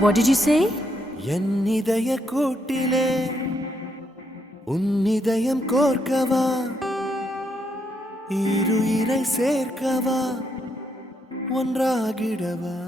What did you say? என் இதய கூட்டிலே உன் இதயம் கோர்க்கவா இருயிரை சேர்க்கவா ஒன்றாகிடவா